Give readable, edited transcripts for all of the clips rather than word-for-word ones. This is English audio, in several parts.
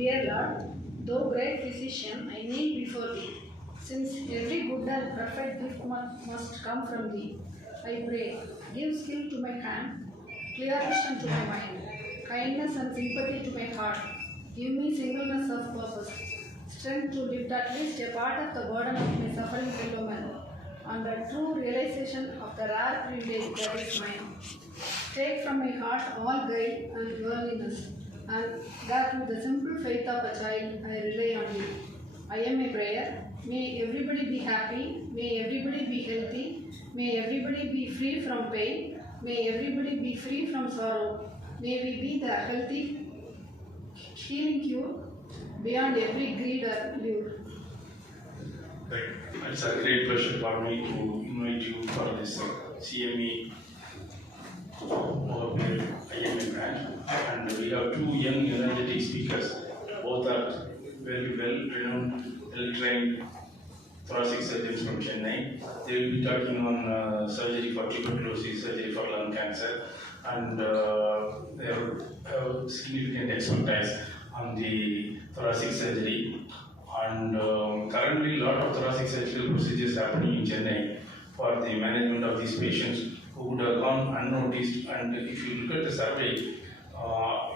Dear Lord, thou great physician, I kneel before thee. Since every good and perfect gift must come from thee, I pray, give skill to my hand, clear vision to my mind, kindness and sympathy to my heart. Give me singleness of purpose, strength to lift at least a part of the burden of my suffering fellow man, and the true realization of the rare privilege that is mine. Take from my heart all guile and worldliness, and that with the simple faith of a child I rely on you. I am a prayer. May everybody be happy. May everybody be healthy. May everybody be free from pain. May everybody be free from sorrow. May we be the healthy, healing cure beyond every greed or lure. Right. It's a great pleasure for me to invite you for this CME Mogappair IMA branch. And we have two young energetic speakers. Both are very well-renowned, well-trained thoracic surgeons from Chennai. They will be talking on surgery for tuberculosis, surgery for lung cancer, and they have significant expertise on the thoracic surgery. And currently, a lot of thoracic surgical procedures happening in Chennai for the management of these patients who would have gone unnoticed. And if you look at the survey,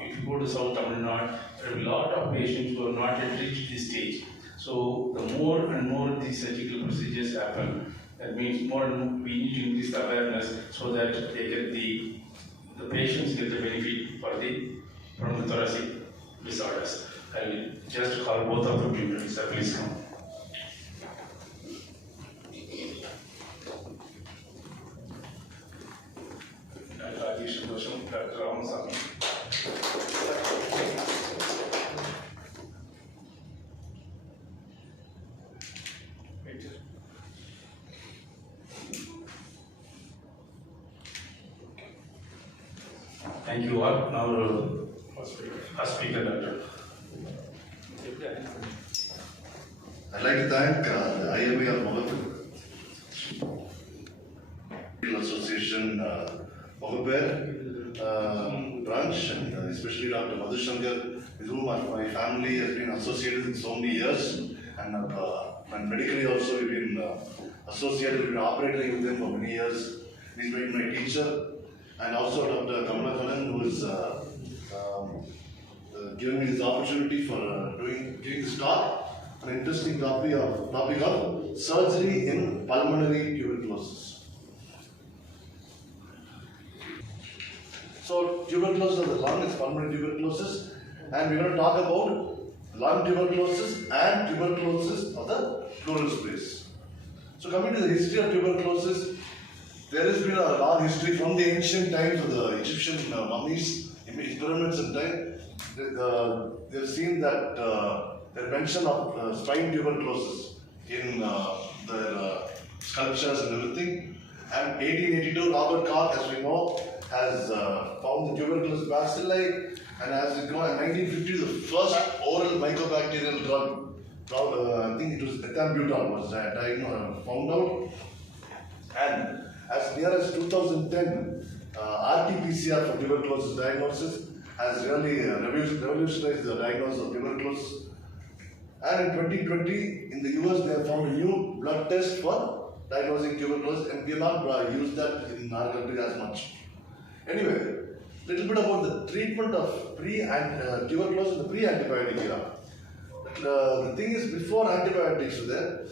if you go to South Tamil Nadu, there are a lot of patients who have not yet reached this stage. So the more and more these surgical procedures happen, that means more and more we need to increase the awareness so that they get the patients get the benefit from the thoracic disorders. I will just call both of them to you, sir. Please come. Rajiv, Santosh, Dr. Ramasamy. Thank you all. Now, first speaker, Doctor. I'd like to thank the IMA of Mogappair Association Mogappair branch, and especially Dr. Madhushankar, with whom my family has been associated with so many years, and medically also we've been associated, we've been operating with them for many years. He's been my teacher, and also Dr. Kamalakanan, who is giving me this opportunity for giving this talk, an interesting topic of surgery in pulmonary tuberculosis. So tuberculosis of the lung is pulmonary tuberculosis, and we're going to talk about lung tuberculosis and tuberculosis of the pleural space. So coming to the history of tuberculosis, there has been a long history from the ancient times of the Egyptian mummies, pyramids and time. They've seen that their mention of spine tuberculosis in their sculptures and everything. And 1882, Robert Koch, as we know, has found the tuberculosis bacilli, and as it grown in 1950, the first oral mycobacterial drug, I think it was ethambutol, was found out. And as near as 2010, RT-PCR for tuberculosis diagnosis has really revolutionized the diagnosis of tuberculosis. And in 2020, in the US, they have found a new blood test for diagnosing tuberculosis, and we have not used that in our country as much. Anyway, little bit about the treatment of tuberculosis in the pre-antibiotic era. The thing is, before antibiotics were there,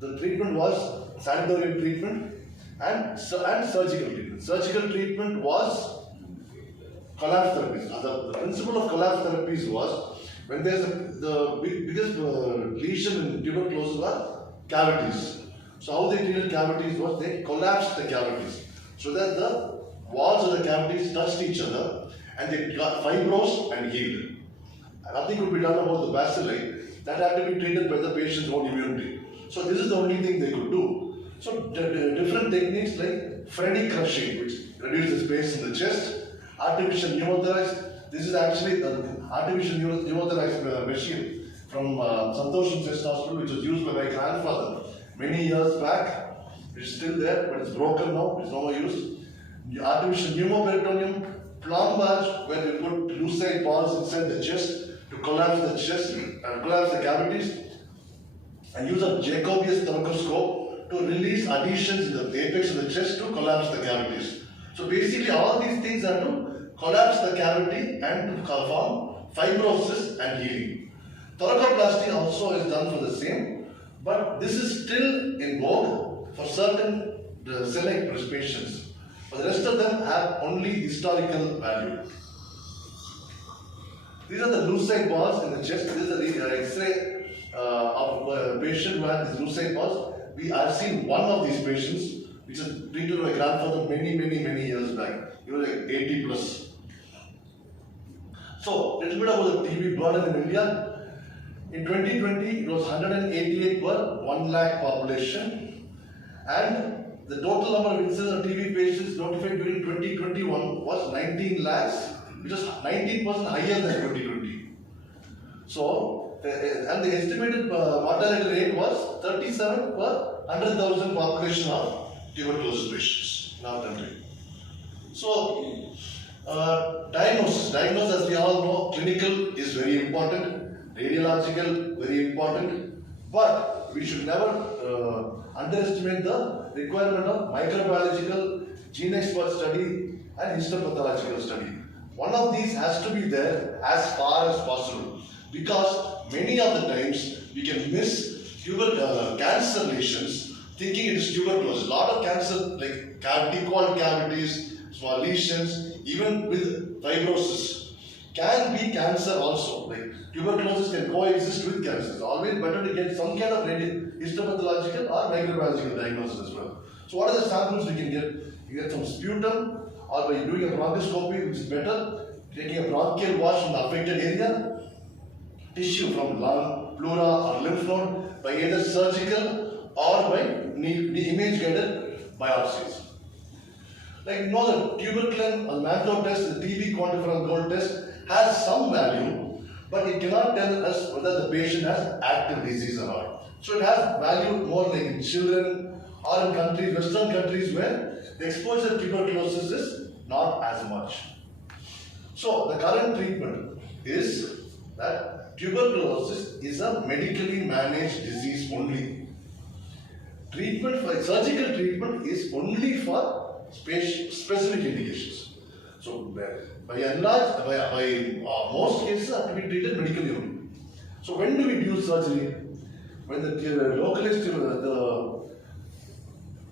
the treatment was sanatorium treatment and surgical treatment. Surgical treatment was collapse therapies. The principle of collapse therapies was when there's the biggest lesion in tuberculosis were cavities. So how they treated cavities was they collapsed the cavities so that the walls of the cavities touched each other and they got fibrous and healed. And nothing could be done about the bacilli. That had to be treated by the patient's own immunity. So this is the only thing they could do. So different techniques like Freddy crushing, which reduces space in the chest, artificial pneumothorax. This is actually an artificial pneumothorax machine from Santosh Chest Hospital, which was used by my grandfather many years back. It's still there, but it's broken now. It's no more used. The artificial pneumoperitoneum, plombage, where you put lucite balls inside the chest to collapse the chest and collapse the cavities, and use a Jacobius thoracoscope to release adhesions in the apex of the chest to collapse the cavities. So basically all these things are to collapse the cavity and to form fibrosis and healing. Thoracoplasty also is done for the same, but this is still in vogue for certain select patients. But the rest of them have only historical value. These are the lucite balls in the chest. This is the X-ray of a patient who had these lucite balls. I've seen one of these patients, which was treated by my grandfather many years back. He was like 80 plus. So, little bit about the TB burden in India. In 2020, it was 188 per 1 lakh population, and the total number of incidents of TB patients notified during 2021 was 19 lakhs, which is 19% higher than 2020. So, and the estimated mortality rate was 37 per 100,000 population of tuberculosis patients in our country. So, diagnosis, as we all know, clinical is very important, radiological very important, but we should never underestimate the requirement of microbiological, gene expert study and histopathological study. One of these has to be there as far as possible, because many of the times we can miss cancer lesions thinking it is tuberculosis. A lot of cancer like deep-walled cavities, small lesions, even with fibrosis can be cancer also. Like tuberculosis can coexist with cancer. It's always better to get some kind of histopathological or microbiological diagnosis as well. So what are the samples we can get? You get some sputum, or by doing a bronchoscopy, which is better, taking a bronchial wash from the affected area, tissue from lung, pleura or lymph node by either surgical or by image guided biopsies. Like you know, the tuberculin or mantho test, the TB quantiferon gold test has some value, but it cannot tell us whether the patient has active disease or not. So it has value more like in children or in countries, Western countries, where the exposure to tuberculosis is not as much. So the current treatment is that tuberculosis is a medically managed disease only. Treatment for surgical treatment is only for specific indications. So by and large, by most cases have to be treated medically only. So when do we do surgery? When the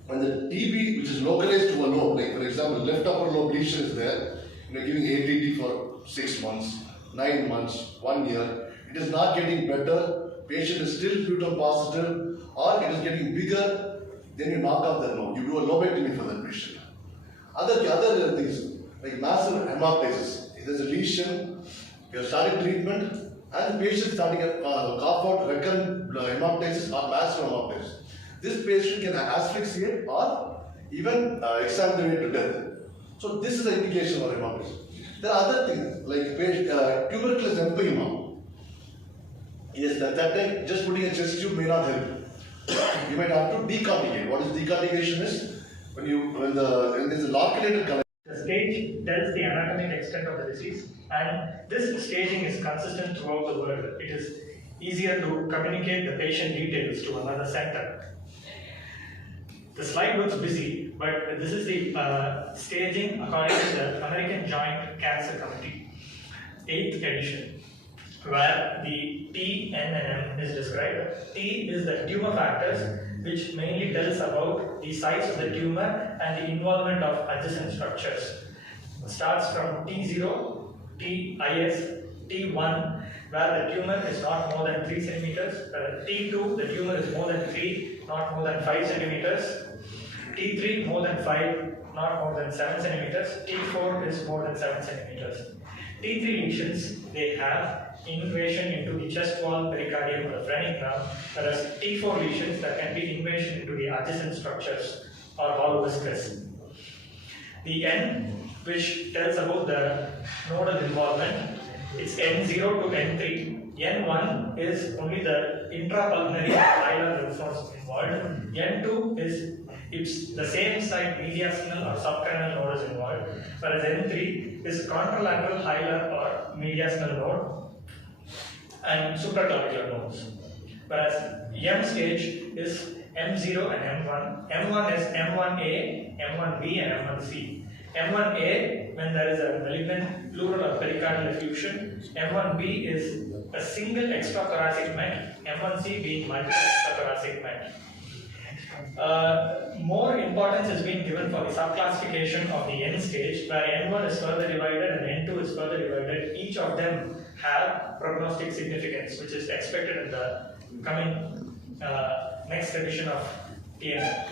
when the TB, which is localized to a lobe, like for example, left upper lobe lesion is there, giving ATT for 6 months, 9 months, 1 year, it is not getting better, patient is still sputum positive, or it is getting bigger, then you knock off the lobe. You do a lobectomy for that patient. Other things, like massive hemoptysis. If there's a lesion, you have started treatment, and the patient starting a cough out, recurrent hemoptysis or massive hemoptysis. This patient can asphyxiate or even exsanguinate to death. So this is an indication for hemoptysis. There are other things like tuberculous empyema. Yes, that time just putting a chest tube may not help. You might have to decorticate. What is decortication is when there is a loculated collection. The stage tells the anatomic extent of the disease, and this staging is consistent throughout the world. It is easier to communicate the patient details to another center. The slide looks busy, but this is the staging according to the American Joint Cancer Committee, 8th edition, where the T, N and M is described. T is the tumor factors, which mainly tells about the size of the tumor and the involvement of adjacent structures. It starts from T0, TIS, T1, where the tumor is not more than 3 centimeters. T2, the tumor is more than 3, not more than 5 centimeters. T3, more than 5, not more than 7 centimeters. T4 is more than 7 centimeters. T3 lesions, they have invasion into the chest wall, pericardium, or the phrenic nerve, whereas T4 lesions, that can be invasion into the adjacent structures or hollow viscous. The N, which tells about the nodal involvement, it's N0 to N3. N1 is only the intrapulmonary hilar lymph nodes involved. N2 is it's the same site mediastinal or subcranial node is involved, whereas N3 is contralateral hilar or mediastinal node. and supraclavicular nodes. Whereas M stage is M0 and M1. M1 is M1A, M1B, and M1C. M1A, when there is a malignant pleural or pericardial effusion. M1B is a single extrathoracic met. M1C being multiple extrathoracic met. More importance is being given for the subclassification of the N stage, where N1 is further divided and N2 is further divided. Each of them have prognostic significance, which is expected in the coming next edition of TNL.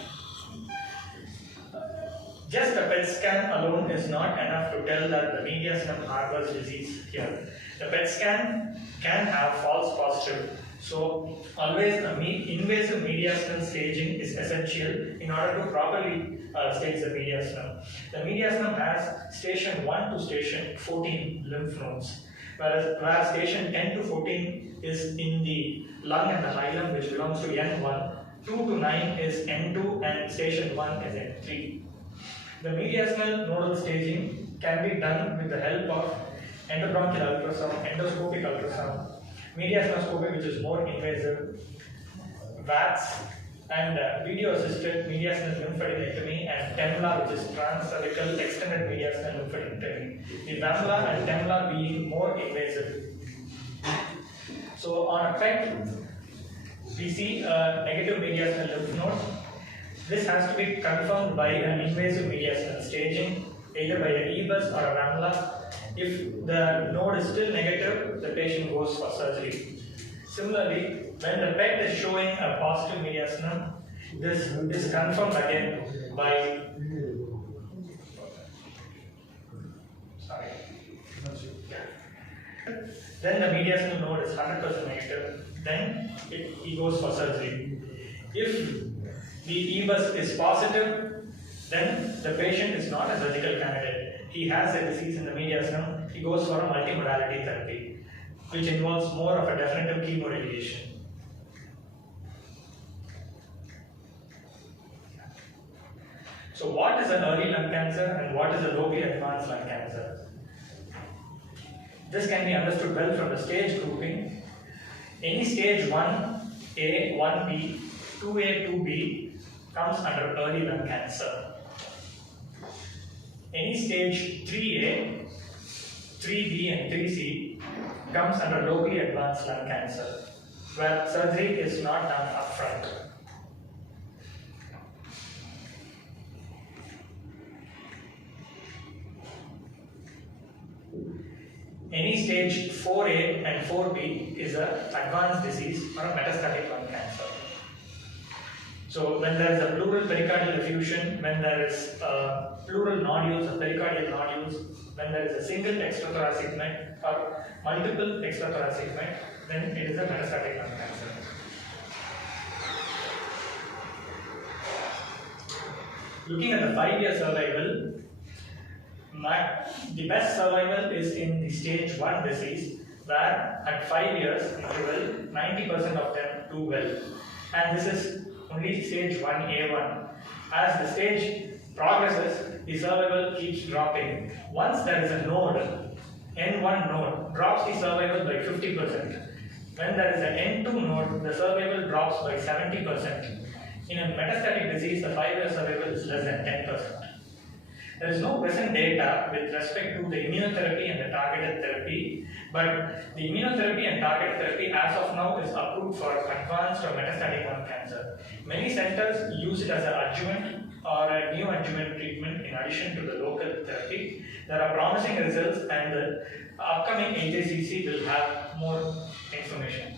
Just a PET scan alone is not enough to tell that the mediastinum harbors disease here. The PET scan can have false positive. So, always invasive mediastinal staging is essential in order to properly stage the mediastinum. The mediastinum has station 1 to station 14 lymph nodes, whereas station 10 to 14 is in the lung and the hilum, which belongs to N1. 2 to 9 is N2 and station 1 is N3. The mediastinal nodal staging can be done with the help of endobronchial ultrasound, endoscopic ultrasound, mediastinoscopy, which is more invasive, VATS, and video-assisted mediastinal lymphadenectomy, and TEMLA, which is transcervical extended mediastinal lymphadenectomy. The VAMLA and TEMLA being more invasive. So on a PET, we see a negative mediastinal lymph node. This has to be confirmed by an invasive mediastinal staging, either by an EBUS or a VAMLA. If the node is still negative, the patient goes for surgery. Similarly, when the PET is showing a positive mediastinum, this is confirmed again by then the mediastinal node is 100% negative, then he goes for surgery. If the EBUS is positive, then the patient is not a surgical candidate. He has a disease in the mediastinum, he goes for a multimodality therapy, which involves more of a definitive chemoradiation. So what is an early lung cancer and what is a locally advanced lung cancer? This can be understood well from the stage grouping. Any stage 1A, 1B, 2A, 2B comes under early lung cancer. Any stage 3A, 3B and 3C comes under locally advanced lung cancer, where surgery is not done upfront. Any stage 4A and 4B is an advanced disease or a metastatic lung cancer. So when there is a pleural pericardial effusion, when there is pleural nodules or pericardial nodules, when there is a single extrathoracic met or multiple extrathoracic met, then it is a metastatic lung cancer. Looking at the 5-year survival, the best survival is in the stage 1 disease, where at 5 years interval, 90% of them do well. And this is only stage 1A1. As the stage progresses, the survival keeps dropping. Once there is a node, N1 node drops the survival by 50%. When there is an N2 node, the survival drops by 70%. In a metastatic disease, the 5-year survival is less than 10%. There is no present data with respect to the immunotherapy and the targeted therapy, but the immunotherapy and targeted therapy as of now is approved for advanced or metastatic lung cancer. Many centers use it as an adjuvant or a neoadjuvant treatment in addition to the local therapy. There are promising results, and the upcoming AJCC will have more information.